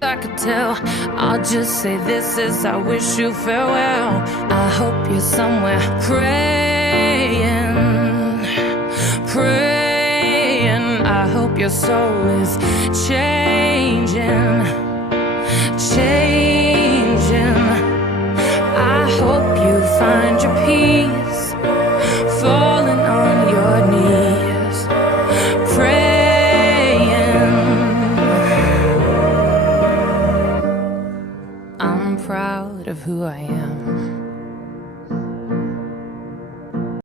I could tell. I'll just say this is I wish you farewell. I hope you're somewhere praying, praying. I hope your soul is changing, changing. I hope you find your peace, falling on your knees, praying. I'm proud of who I am.